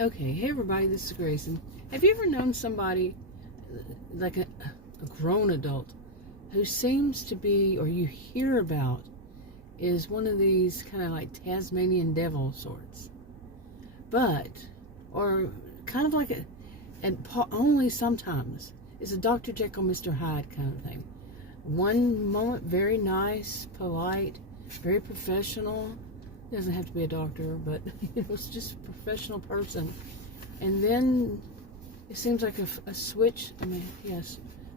Okay, hey everybody, this is Grayson. Have you ever known somebody, like a grown adult, who seems to be, or you hear about, is one of these kind of like Tasmanian devil sorts? But, or kind of like only sometimes, it's a Dr. Jekyll, Mr. Hyde kind of thing. One moment, very nice, polite, very professional. Doesn't have to be a doctor, but it was just a professional person. And then it seems like a switch,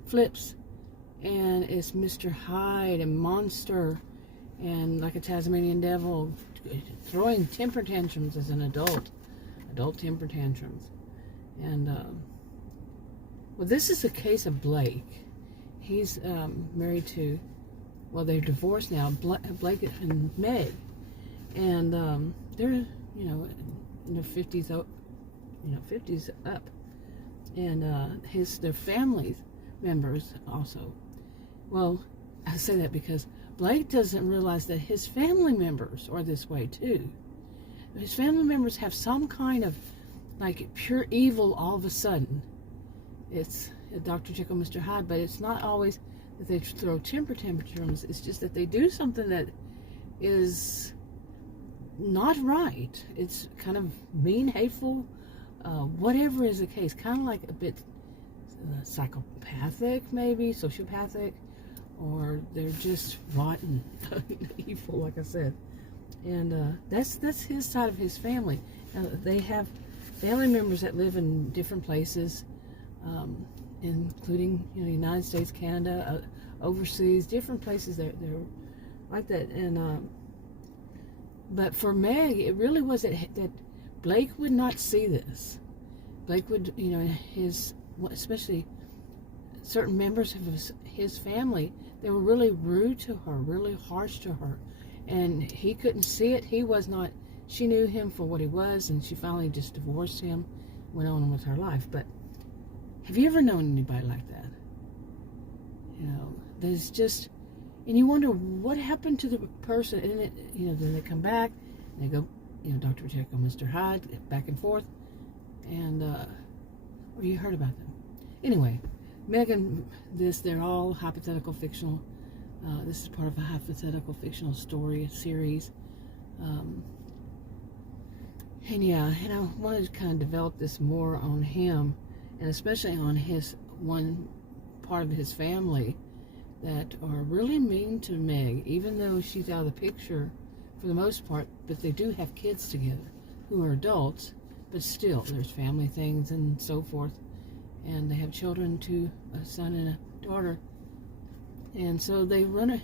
flips, and it's Mr. Hyde, a monster, and like a Tasmanian devil, throwing temper tantrums as an adult temper tantrums. And well, this is a case of Blake. He's married to, well, they're divorced now, Blake and Meg. And they're, in their 50s, 50s up. And their family members also. Well, I say that because Blake doesn't realize that his family members are this way too. His family members have some kind of like pure evil all of a sudden. It's Dr. Jekyll, Mr. Hyde, but it's not always that they throw temper tantrums. It's just that they do something that is not right. It's kind of mean, hateful, whatever is the case. Kind of like a bit psychopathic, maybe sociopathic, or they're just rotten, evil, like I said. And that's his side of his family. They have family members that live in different places, including United States, Canada, overseas, different places. They're like that. And but for Meg, it really was that Blake would not see this. Blake would, especially certain members of his family, they were really rude to her, really harsh to her. And he couldn't see it. He was not, she knew him for what he was, and she finally just divorced him, went on with her life. But have you ever known anybody like that? There's just, and you wonder what happened to the person, and then they come back, and they go, Dr. Jekyll, Mr. Hyde, back and forth, and, or you heard about them. Anyway, Megan, they're all hypothetical fictional. This is part of a hypothetical fictional story series. And I wanted to kind of develop this more on him, and especially on his one part of his family that are really mean to Meg, even though she's out of the picture for the most part. But they do have kids together who are adults, but still there's family things and so forth. And they have children too, a son and a daughter. And so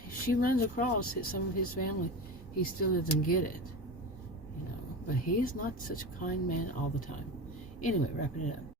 she runs across some of his family. He still doesn't get it, but he's not such a kind man all the time. Anyway, wrapping it up.